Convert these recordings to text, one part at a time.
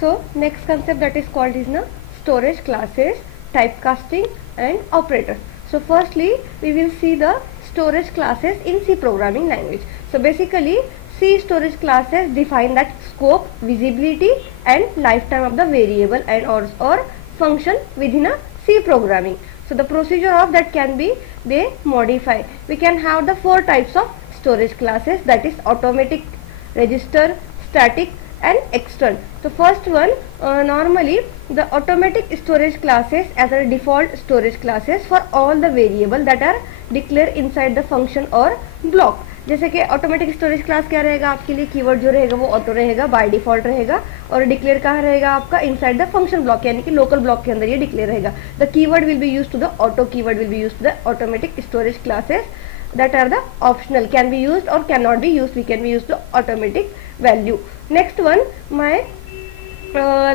So next concept that is called is na storage classes, typecasting and operators. So firstly we will see the storage classes in C programming language. So basically C storage classes define that scope, visibility and lifetime of the variable and or function within a C programming. So the procedure of that can be they modify. We can have the four types of storage classes, that is automatic, register, static and external. So first one, normally the automatic storage classes as a default storage classes for all the variable that are declared inside the function or block. जैसे कि automatic storage class क्या रहेगा आपके लिए, keyword जो रहेगा वो auto रहेगा, बाय डिफॉल्ट रहेगा, और डिक्लेयर कहाँ रहेगा आपका, इनसाइड द फंक्शन ब्लॉक, यानी कि लोकल ब्लॉक के अंदर ये डिक्लेयर रहेगा. The keyword will be used to the auto, keyword will be used to the automatic storage classes that are the optional, can be used or cannot be used, we can be used to automatic value. Next one, my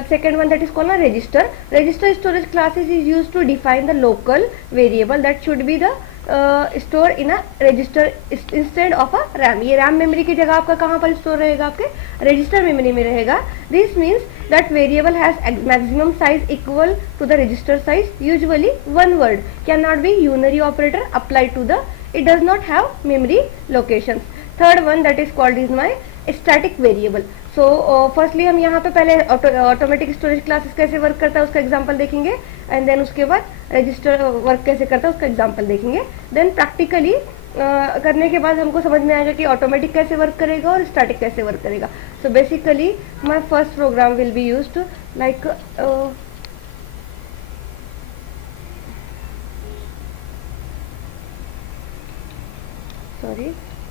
second one, that is called a register. Register storage classes is used to define the local variable that should be the store in a register instead of a RAM. ये RAM memory की जगह आपका कहाँ पर store रहेगा, आपके register memory में रहेगा. This means that variable has maximum size equal to the register size. Usually one word, cannot be unary operator applied to the, it does not have memory locations. Third one, that is called is my static variable. So firstly हम यहाँ पे पहले automatic storage classes कैसे work करता है उसका example देखेंगे, and then उसके बाद रजिस्टर वर्क कैसे करता है उसका एग्जांपल देखेंगे. देन प्रैक्टिकली करने के बाद हमको समझ में आएगा कि ऑटोमेटिक कैसे वर्क करेगा और स्टैटिक कैसे वर्क करेगा. So basically my first program will be used like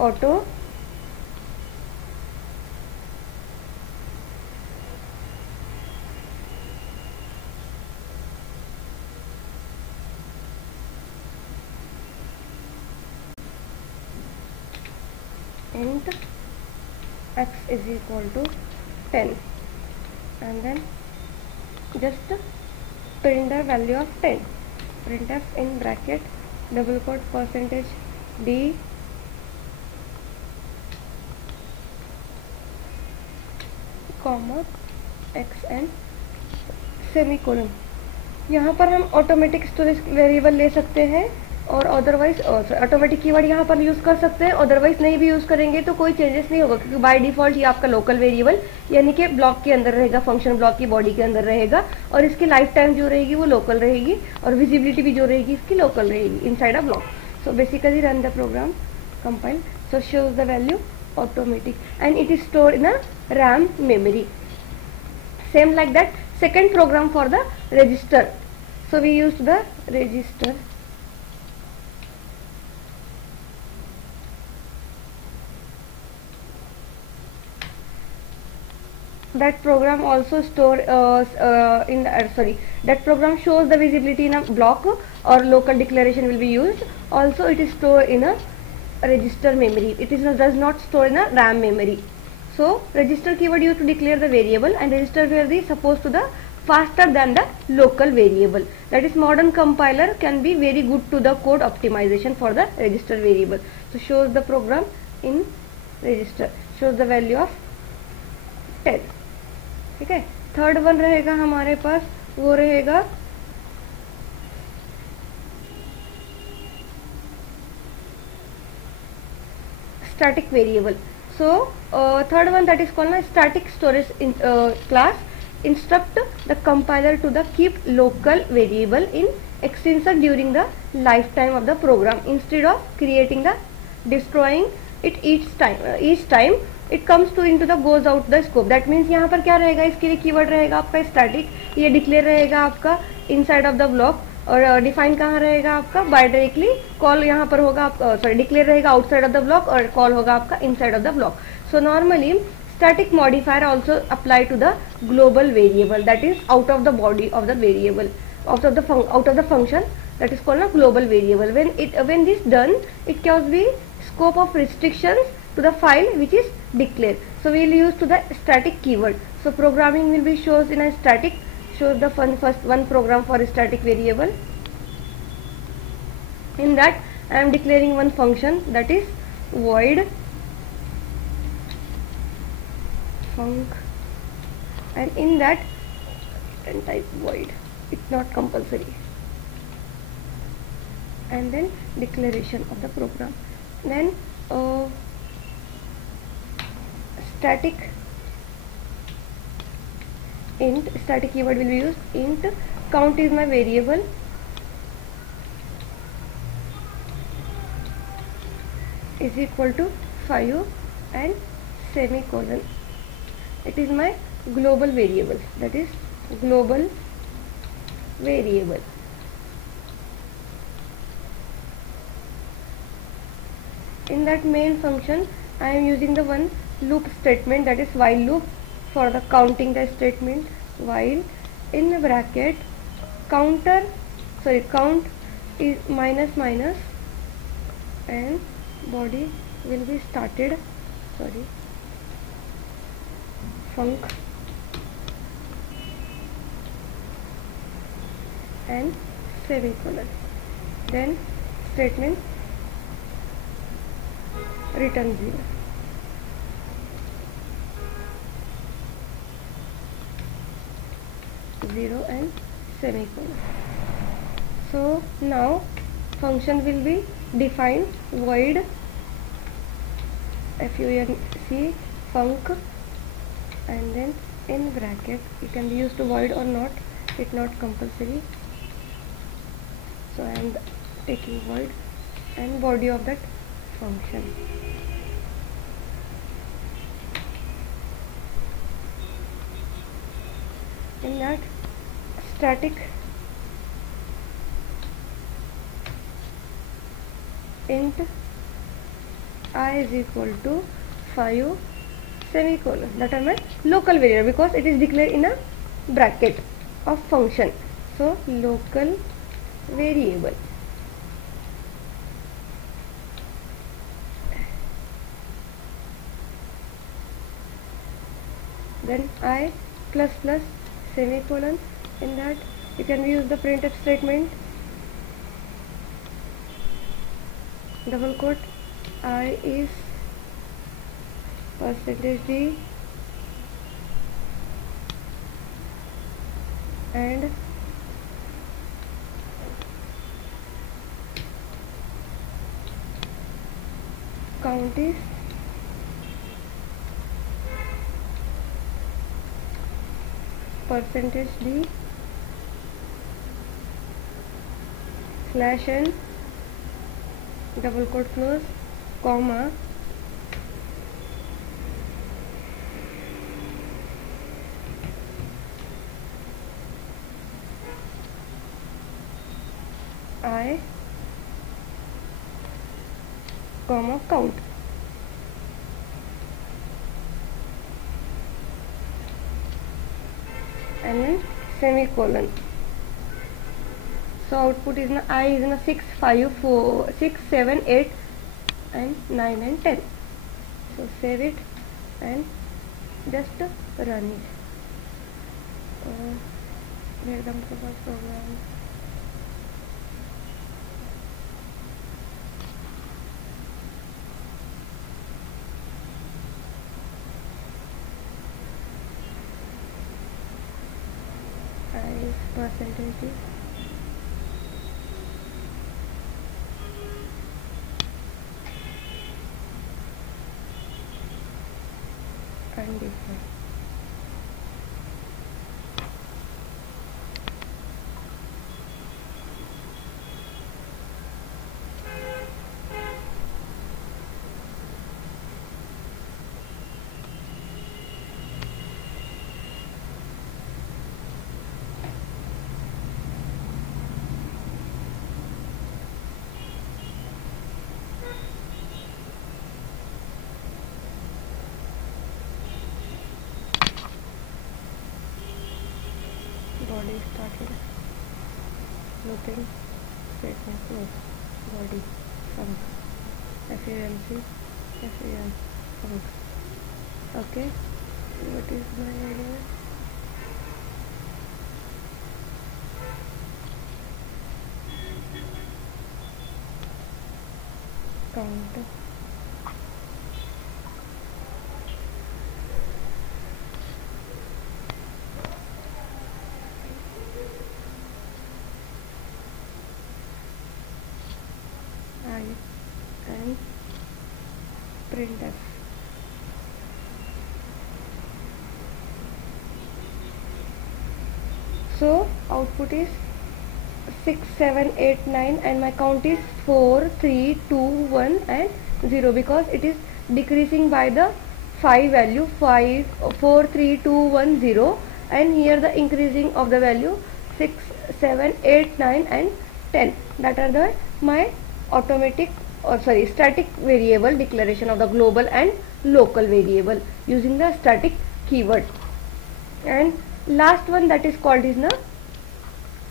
auto int x is equal to 10 and then just print the value of 10, printf in bracket double quote percentage d comma x and semicolon. यहाँ पर हम automatic storage variable ले सकते हैं और otherwise automatic keyword यहाँ पर use कर सकते हैं. अदरवाइज नहीं भी यूज़ करेंगे तो कोई चेंजेस नहीं होगा, क्योंकि बाय डिफॉल्ट ये आपका लोकल वेरिएबल यानी कि ब्लॉक के अंदर रहेगा, फंक्शन ब्लॉक की बॉडी के अंदर रहेगा, और इसकी लाइफ टाइम जो रहेगी वो लोकल रहेगी, और विजिबिलिटी भी जो रहेगी इसकी लोकल रहेगी inside a block. So basically run the program, compile, so shows the value automatic and it is stored in a RAM memory. Same like that second program for the register. So we used the register. That program also store that program shows the visibility in a block or local declaration will be used. Also it is stored in a register memory. It is does not store in a RAM memory. So register keyword used to declare the variable, and register will be supposed to the faster than the local variable. That is modern compiler can be very good to the code optimization for the register variable. So shows the program in register, shows the value of 10. ठीक है. Third one रहेगा हमारे पास, वो रहेगा static variable. So third one, that is called a static storage class, instruct the compiler to the keep local variable in extension during the lifetime of the program instead of creating the destroying it each time it comes to into the goes out the scope. That means यहाँ पर क्या रहेगा, इसके लिए keyword रहेगा आपका static, ये declare रहेगा आपका इनसाइड ऑफ द ब्लॉक, और डिफाइन कहाँ रहेगा आपका बाय डायरेक्टली कॉल यहाँ पर होगा आपका, सॉरी डिक्लेयर रहेगा आउटसाइड ऑफ द ब्लॉक और कॉल होगा आपका inside of the block. So normally static modifier also apply to the global variable, that is out of the body of the variable, out of the function, that is called a global variable. When this done, it can be scope of restrictions to the file which is declared. So we will use to the static keyword. So programming will be shows in a static, shows the first one program for a static variable. In that I am declaring one function, that is void func and in that and type void, it's not compulsory, and then declaration of the program. Then static keyword will be used. Int count is my variable, is equal to 5 and semicolon. It is my global variable, that is global variable. In that main function I am using the one loop statement, that is while loop, for the counting the statement. While in the bracket count is minus minus and body will be started func and semicolon. Then statement return 0. And semicolon. So now function will be defined void func, and then in bracket it can be used to void or not, it's not compulsory, so I am taking void, and body of that function. In that static int I is equal to 5 semicolon, that are my local variable because it is declared in a bracket of function, so local variable. Then I plus plus semicolon. In that you can use the printf statement, double quote, I is %d and count is %d /n double quote close comma I comma count, and then semicolon. So output is na I is na 6, 5, 4, 6, 7, 8 and 9 and 10. So save it and just run it. Program. %d and different. Body started looping statement close body func func func. Okay, what is my idea? Count printf. So output is 6, 7, 8, 9 and my count is 4, 3, 2, 1 and 0 because it is decreasing by the 5 value 5, 4, 3, 2, 1, 0 and here the increasing of the value 6, 7, 8, 9 and 10. That are the my automatic or static variable declaration of the global and local variable using the static keyword. And last one that is called is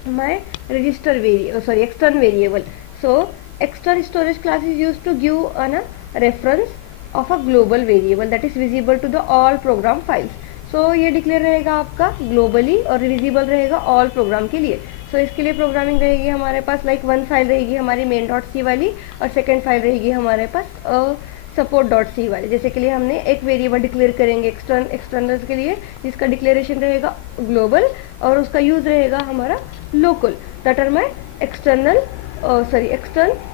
my register variable, external variable. So external storage class is used to give a reference of a global variable that is visible to the all program files. So ये declare रहेगा आपका globally और visible रहेगा all programme के लिए. सो इसके लिए programming रहेगी हमारे पास लाइक वन फाइल रहेगी हमारी main.c वाली और सेकेंड फाइल रहेगी हमारे पास support.c वाली. जैसे के लिए हमने एक वेरिएबल डिक्लेयर करेंगे एक्सटर्नल्स के लिए जिसका डिक्लेरेशन रहेगा ग्लोबल और उसका यूज रहेगा हमारा local. That are my external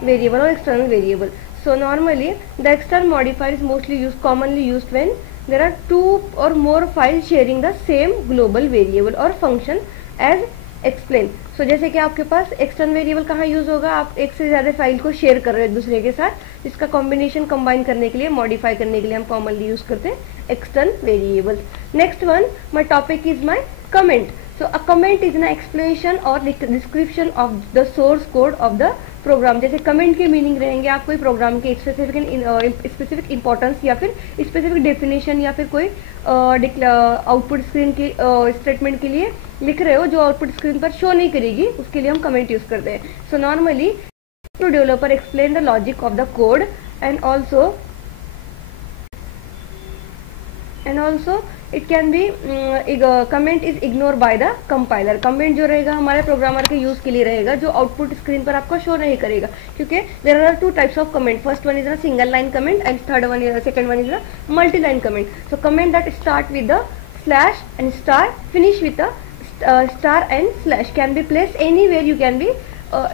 variable और external variable. So normally the external modifier is commonly used when there are two or more files sharing the same global variable or function as explained. So जैसे कि आपके पास external variable कहाँ use होगा, आप एक से ज्यादा फाइल को शेयर कर रहे हो एक दूसरे के साथ, जिसका कॉम्बिनेशन कंबाइन करने के लिए मॉडिफाई करने के लिए हम कॉमनली यूज करते हैं external variable. Next one my topic is my comment. So a comment is an explanation or description of the source code of the program. जैसे कमेंट के मीनिंग रहेंगे आप कोई प्रोग्राम के स्पेसिफिक इंपॉर्टेंस या फिर स्पेसिफिक डेफिनेशन या फिर कोई आउटपुट स्क्रीन की स्टेटमेंट के लिए लिख रहे हो जो आउटपुट स्क्रीन पर शो नहीं करेगी, उसके लिए हम कमेंट यूज करते हैं. So normally to developer explain the logic of the code and also it can be comment is ignore by the compiler. Comment जो रहेगा हमारे प्रोग्रामर के यूज के लिए रहेगा जो आउटपुट स्क्रीन पर आपको शो नहीं करेगा, क्योंकि there are two types of comment. First one is single line comment and second one is multi line comment. So comment that start with the slash and star finish with the star and slash can be place anywhere you can be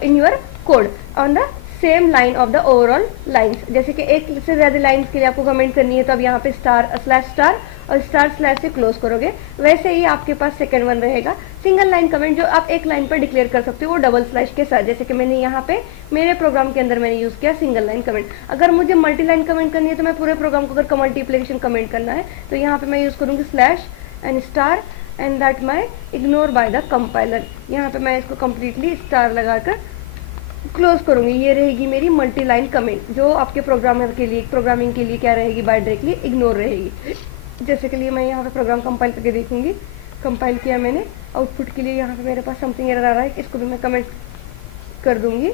in your code on the same line of the overall lines. जैसे कि एक से ज्यादा lines के लिए आपको comment करनी है तो अब यहाँ पे स्टार स्लैश स्टार और स्टार स्लैश से क्लोज करोगे. वैसे ही आपके पास सेकंड वन रहेगा सिंगल लाइन कमेंट जो आप एक लाइन पर डिक्लेयर कर सकते हो वो डबल स्लैश के साथ. जैसे कि मैंने यहाँ पे मेरे प्रोग्राम के अंदर मैंने यूज किया सिंगल लाइन कमेंट. अगर मुझे मल्टी लाइन कमेंट करनी है तो मैं पूरे प्रोग्राम को अगर मल्टीप्लिकेशन कमेंट करना है तो यहाँ पे मैं यूज करूंगी slash and star and that my ignore by the compiler. यहाँ पे मैं इसको कम्प्लीटली स्टार लगाकर क्लोज करूंगी. ये रहेगी मेरी मल्टी लाइन कमेंट जो आपके प्रोग्रामिंग के लिए क्या रहेगी, बाय डायरेक्टली इग्नोर रहेगी. जैसे के लिए मैं यहाँ पे प्रोग्राम कंपाइल करके देखूंगी. कंपाइल किया मैंने, आउटपुट के लिए यहाँ पे मेरे पास समथिंग एरर आ रहा है, इसको भी मैं कमेंट कर दूंगी.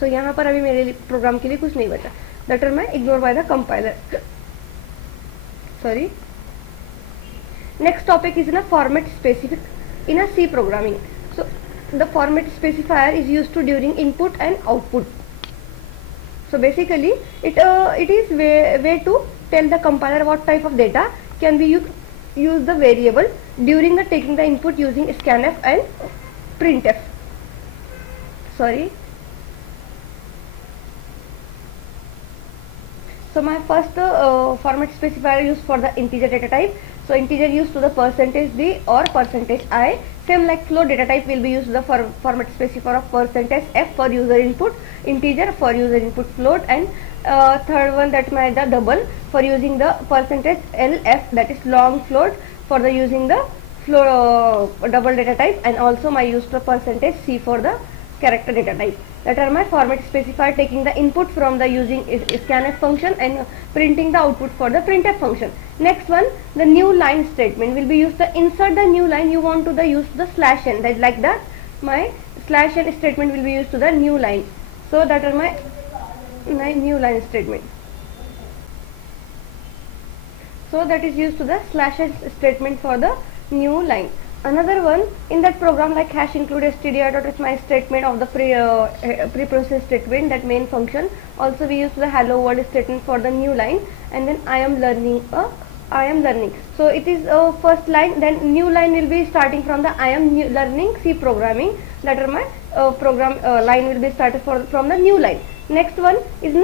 सो यहाँ पर अभी मेरे प्रोग्राम के लिए कुछ नहीं बचा. That are my ignore by the compiler. Sorry. Next topic is format specific in C programming. So the format specifier is used to during input and output. So basically it is way to tell the compiler what type of data can be use the variable during the taking the input using scanf and printf. Sorry. So my first format specifier used for the integer data type. So integer used to the %d or %i. Same like float data type will be used to the format specifier of %f for user input, integer for user input float, and third one that my the double for using the %lf that is long float for the using the double data type, and also my used the %c for the character data type. That are my format specifier taking the input from the using scanf function and printing the output for the printf function. Next one, the new line statement will be used to insert the new line. You want to use the slash n, that like that my slash n statement will be used to the new line. So that are my new line statement. So that is used to the slash n statement for the new line. Another one in that program like hash include stdio dot is my statement of the preprocess statement, that main function. Also we use the hello world statement for the new line, and then I am learning. So it is first line, then new line will be starting from the I am learning C programming. That are my program line will be started from the new line. Next one is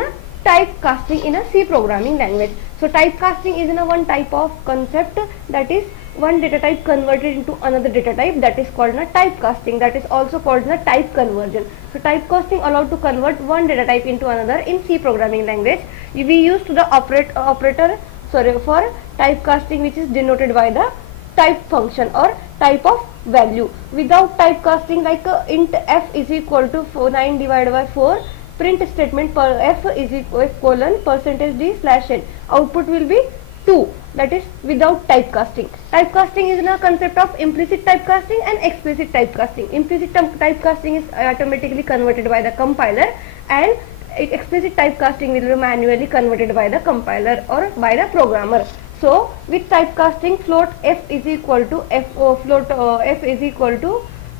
typecasting in a C programming language. So typecasting is one type of concept, that is one data type converted into another data type, that is called a typecasting, that is also called a type conversion. So typecasting allowed to convert one data type into another in C programming language. We used the operator for typecasting, which is denoted by the type function or type of value. Without typecasting, like int f is equal to 9 divided by 4, print statement per f is equal colon %d slash n, output will be 2, that is without typecasting. Typecasting is a concept of implicit typecasting and explicit typecasting. Implicit typecasting is automatically converted by the compiler, and explicit typecasting will be manually converted by the compiler or by the programmer. So with typecasting, float f is equal to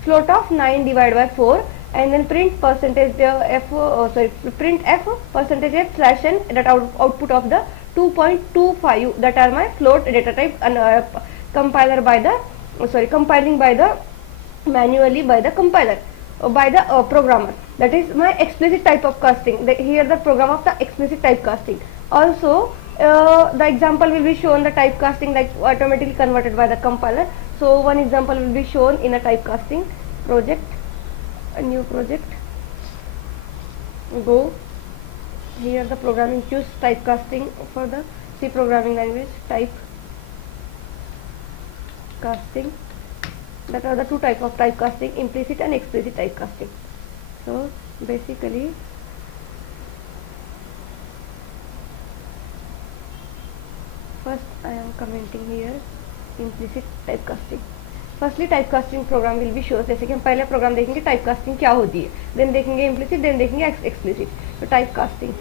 float of 9 divided by 4, and then print percentage print f percentage f slash n, that output of the 2.25, that are my float data type, and compiling by the manually by the compiler by the programmer. That is my explicit type of casting. Here the program of the explicit typecasting. Also the example will be shown, the typecasting like automatically converted by the compiler. So one example will be shown in a typecasting project, a new project. Go here, the programming choose typecasting for the C programming language, typecasting. That are the two types of typecasting, implicit and explicit typecasting. So basically first I am commenting here implicit typecasting. Firstly typecasting program will be shows, जैसे कि हम पहले programme देखेंगे typecasting क्या होती है, then देखेंगे implicit, then देखेंगे एक्सप्लिसिट. तो typecasting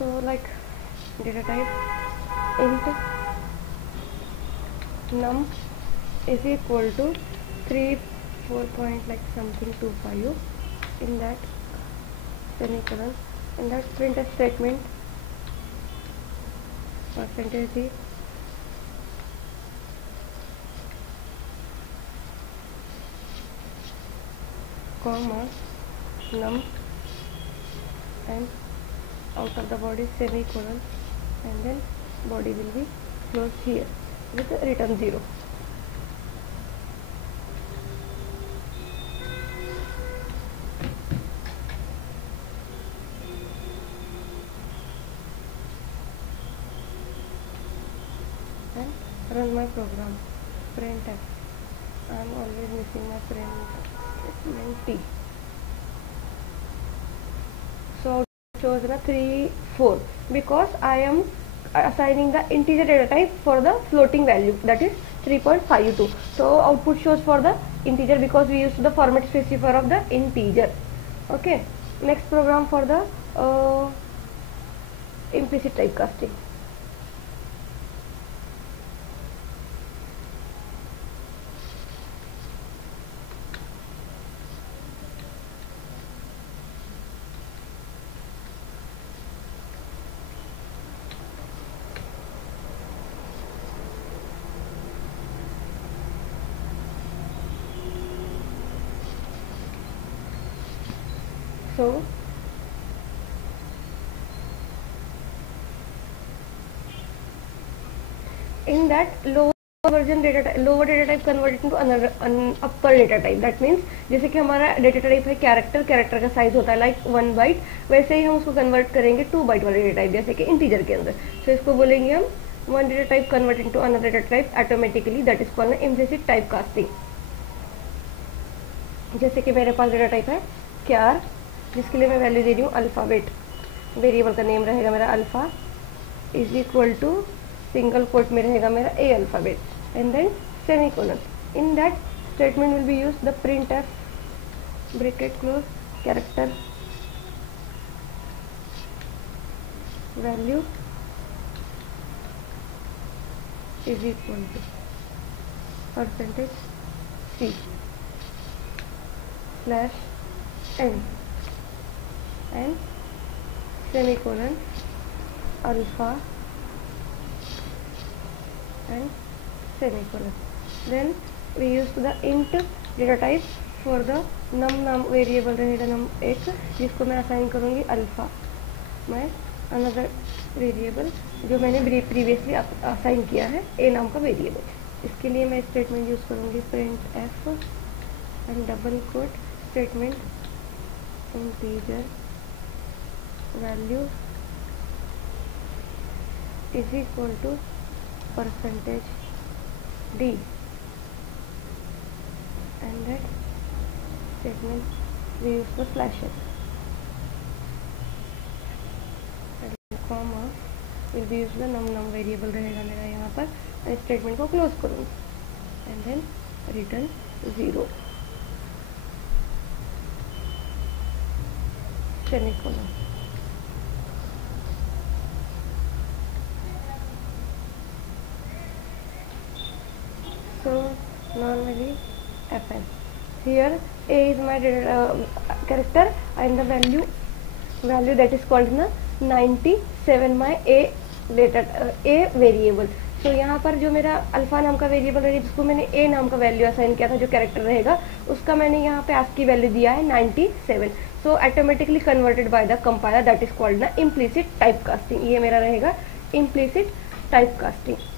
so like data type int num is equal to 4 point like something 25, in that semicolon, in that printf statement percentage d comma num, and out of the body semicolon, and then body will be closed here with return 0. And run my program. Printf. I am always missing my print t. So shows 3 4 because I am assigning the integer data type for the floating value, that is 3.52. so output shows for the integer because we used the format specifier of the integer. Okay, next program for the implicit typecasting. So in that lower data type converted into another upper data type. That means जैसे कि हमारा data type है character का size होता है like 1 bite, वैसे ही हम उसको कन्वर्ट करेंगे 2 बाइट वाले डेटा टाइप, जैसे कि इंटीजर के अंदर. तो इसको बोलेंगे हम 1 data type convert into another data type automatically, that is called implicit typecasting. जैसे कि मेरे पास डेटा टाइप है क्यार, जिसके लिए मैं वैल्यू दे रही हूँ अल्फ़ाबेट. वेरिएबल का नेम रहेगा मेरा alpha is equal to single quote में रहेगा मेरा a alphabet, and then semicolon. In that statement will be use the printf bracket close character value is equal to percentage C slash n and semicolon alpha and semicolon. Then we use the int data type for the num नाम variable रहेगा num एक, जिसको मैं assign करूँगी alpha. मैं another variable जो मैंने previously assign किया है ए नाम का वेरिएबल, इसके लिए मैं स्टेटमेंट यूज़ करूँगी printf and double quote statement integer value is equal to percentage D, and that statement we use the slashes and comma will be used the num variable रहेगा मेरा यहाँ पर. Statement को close करूँगी and then return 0 semicolon. So normally fn, here a is my character and the value that is called na 97 my a data a variable. So यहाँ पर जो मेरा अल्फा नाम का वेरिएबल है जिसको मैंने a नाम का वैल्यू असाइन किया था, जो कैरेक्टर रहेगा उसका मैंने यहाँ पे ASCII वैल्यू दिया है 97. So automatically converted bye the compiler that is called ना इम्प्लिसिट टाइपकास्टिंग. ये मेरा रहेगा implicit typecasting.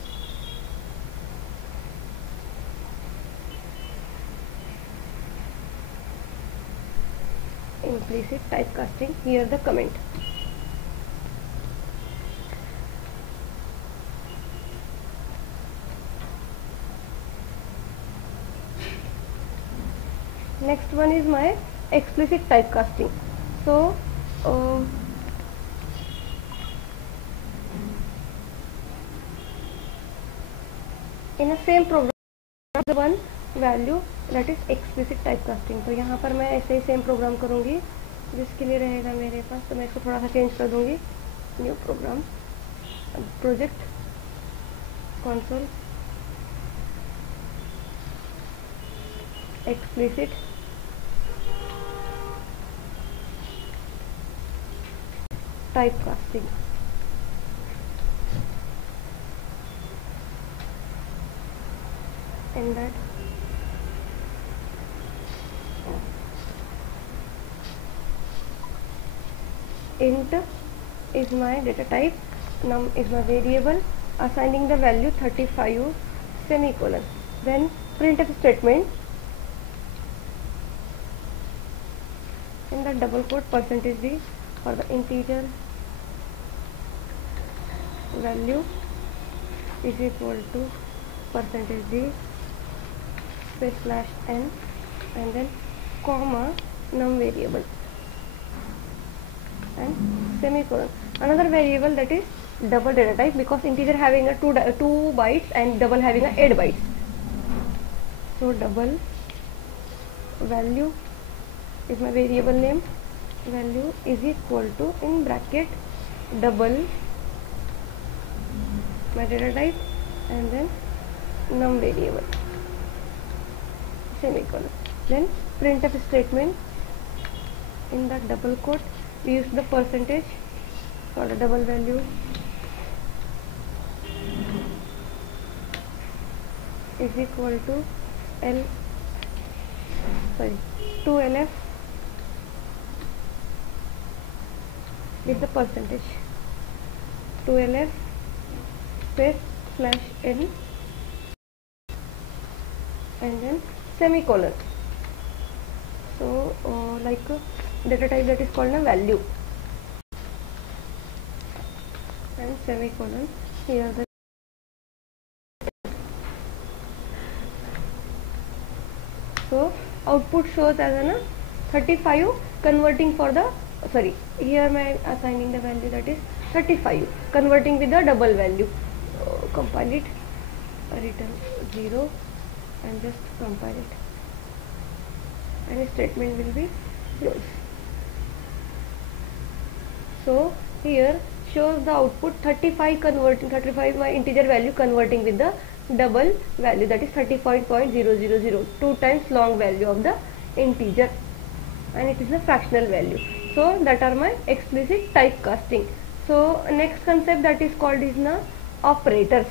Implicit typecasting. Here the comment. Next one is my explicit typecasting. So in a same program the one value that is explicit typecasting. तो यहाँ पर मैं ऐसे ही same programme करूँगी जिसके लिए रहेगा मेरे पास, तो मैं इसको थोड़ा सा चेंज कर दूँगी. New program project console explicit typecasting. In that int is my data type, num is my variable, assigning the value 35 semicolon. Then printf statement in the double quote percentage d for the integer value is equal to percentage d space slash n and then comma num variable and semicolon. Another variable that is double data type, because integer having a 2 bytes and double having a 8 bytes. So double value is my variable name, value is equal to in bracket double my data type and then num variable semicolon. Then printf statement, in the double quote we use the percentage for the double value is equal to 2lf with the percentage 2lf space slash n and then semicolon. So like data type that is called a value and semicolon. Here the so output shows as a 35 converting for the here I am assigning the value that is 35 converting with the double value. Compile it, return 0 and just compile it and a statement will be closed. So here shows the output 35 converting 35 my integer value converting with the double value, that is 35.000, 2 times long value of the integer, and it is a fractional value. So that are my explicit typecasting. So next concept that is called is na operators.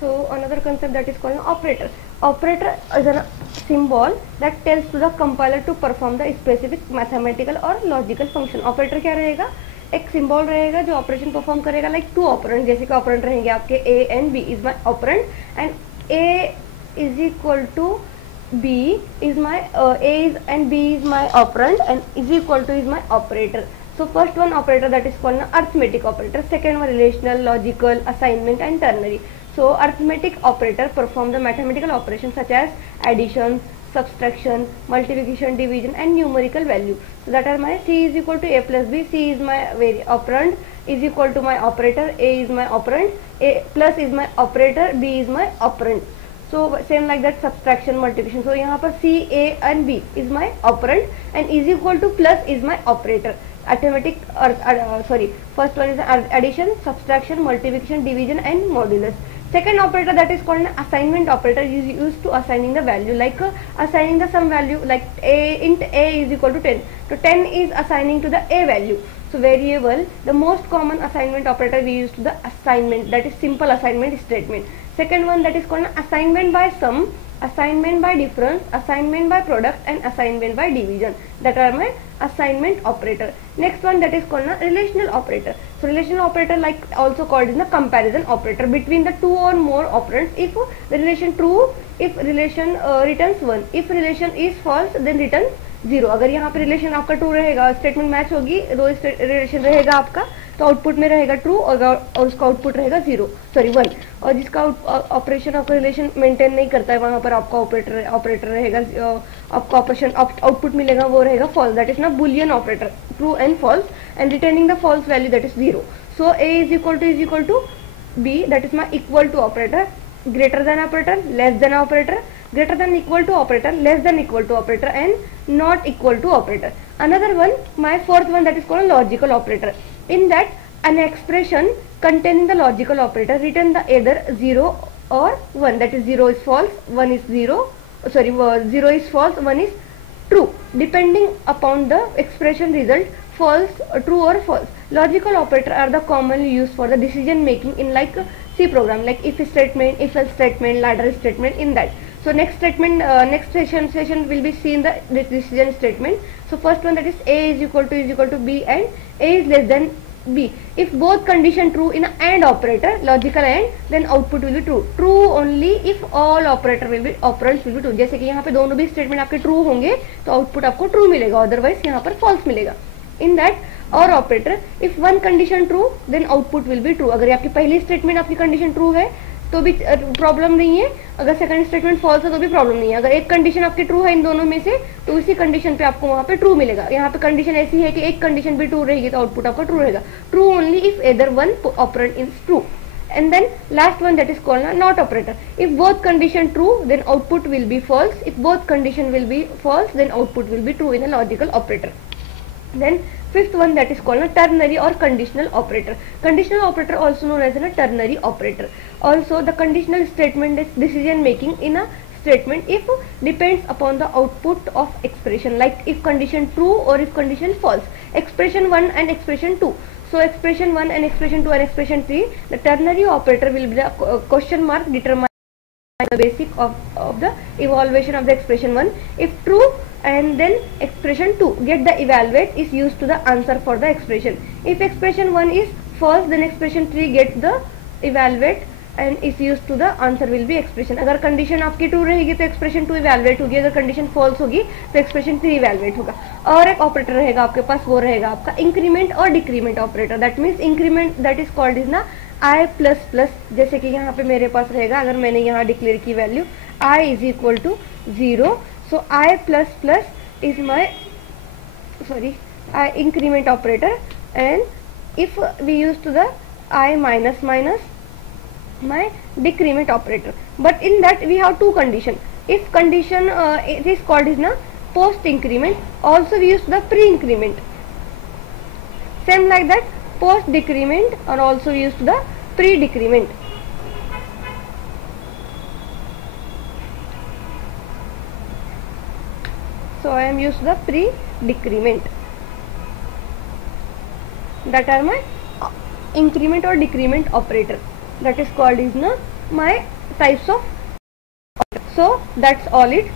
So another concept that is called operator. Operator is a symbol that tells to the compiler to perform the specific mathematical or logical function. Operator क्या रहेगा, एक symbol रहेगा जो operation perform करेगा, like two operand, जैसे कि operand रहेंगे आपके A and B is my operand and A is equal to B is my A is and B is my operand and is equal to is my operator. So first one operator that is called an arithmetic operator, second one relational, logical, assignment and ternary. So arithmetic operator perform the mathematical operations such as addition, subtraction, multiplication, division and numerical value. So that are my C is equal to A plus B, C is my operand, is equal to my operator, A is my operand, A plus is my operator, B is my operand. So same like that subtraction, multiplication. So यहाँ पर C, A and B is my operand and is equal to plus is my operator. Arithmetic first one is addition, subtraction, multiplication, division and modulus. Second operator that is called an assignment operator is used to assigning the value, like assigning the some value, like int a is equal to 10. So 10 is assigning to the a value. So variable, the most common assignment operator we use to the assignment, that is simple assignment statement. Second one that is called an assignment by sum, assignment by difference, assignment by product and assignment by division. That are my assignment operator. Next one that is called a relational operator. So relational operator, like also called is the comparison operator between the two or more operands. If the relation true, if relation returns 1, if relation is false then returns 0. अगर यहाँ पे relation आपका true रहेगा, statement match होगी, दो relation रहेगा आपका, तो आउटपुट में रहेगा ट्रू और उसका आउटपुट रहेगा 1. और जिसका ऑपरेशन आपका रिलेशन मेंटेन नहीं करता है, वहां पर आपका ऑपरेटर रहेगा, आपका ऑपरेशन आउटपुट मिलेगा वो रहेगा फॉल्स, दैट इज ना boolean operator, true and false and returning the false value, that is 0. So A is equal to B, that is my equal to operator, greater than operator, less than operator, greater than equal to operator, less than equal to operator and not equal to operator. Another one, my fourth one, that is called a logical operator. In that an expression containing the logical operator return the either 0 or 1, that is 0 is false, 1 is 0 is false, 1 is true, depending upon the expression result, false, true or false. Logical operator are the commonly used for the decision making in like C program, like if statement, if else statement, ladder statement, in that. So next statement, next session will be seen the decision statement. So first one, that is A is equal to B and A is less than B. If both condition true in a AND operator, logical AND, then output will be true. True only if all operands will be true. जैसे कि यहाँ पे दोनों भी statement आपके true होंगे तो output आपको ट्रू मिलेगा, अदरवाइज यहाँ पर फॉल्स मिलेगा. इन दैट और operator, if one condition true then output will be true. अगर आपकी पहली स्टेटमेंट आपकी कंडीशन ट्रू है तो भी प्रॉब्लम नहीं है, अगर सेकंड स्टेटमेंट फॉल्स है तो भी प्रॉब्लम नहीं है. अगर एक कंडीशन आपकी ट्रू है इन दोनों में से तो उसी कंडीशन पे आपको वहां पे ट्रू मिलेगा. यहाँ पे कंडीशन ऐसी है कि एक कंडीशन भी ट्रू रहेगी तो आउटपुट आपका ट्रू रहेगा. True only if either one operand is true. And then last one, that is called a not operator. If both condition true then output will be false. If both condition will be false then output will be true in a logical operator. Then fifth one, that is called a ternary or conditional operator. Conditional operator also known as a ternary operator. Also the conditional statement is decision making in a statement if depends upon the output of expression, like if condition true or if condition false. Expression 1 and expression 2. So expression 1 and expression 2 and expression 3, the ternary operator will be the question mark determine the basic of the evaluation of the expression 1. If true, and then expression 2 get the evaluate is used to the answer for the expression. If expression 1 is false then expression 3 gets the evaluate and is used to the answer will be expression. अगर condition आपकी true रहेगी तो expression 2 evaluate होगी, अगर condition false होगी तो expression 3 evaluate होगा. और एक ऑपरेटर रहेगा आपके पास, वो रहेगा आपका इंक्रीमेंट और decrement operator. That means increment that is called is ना आई प्लस प्लस. जैसे कि यहाँ पे मेरे पास रहेगा, अगर मैंने यहाँ डिक्लेयर की value I is equal to 0, so I plus plus is my increment operator, and if we use to the I minus minus my decrement operator. But in that we have two condition. If condition it is called is na post increment, also we use the pre increment. Same like that post decrement or also we use the pre decrement. So I am used the pre-decrement. That are my increment or decrement operator. That is called is my types of. So that's all it.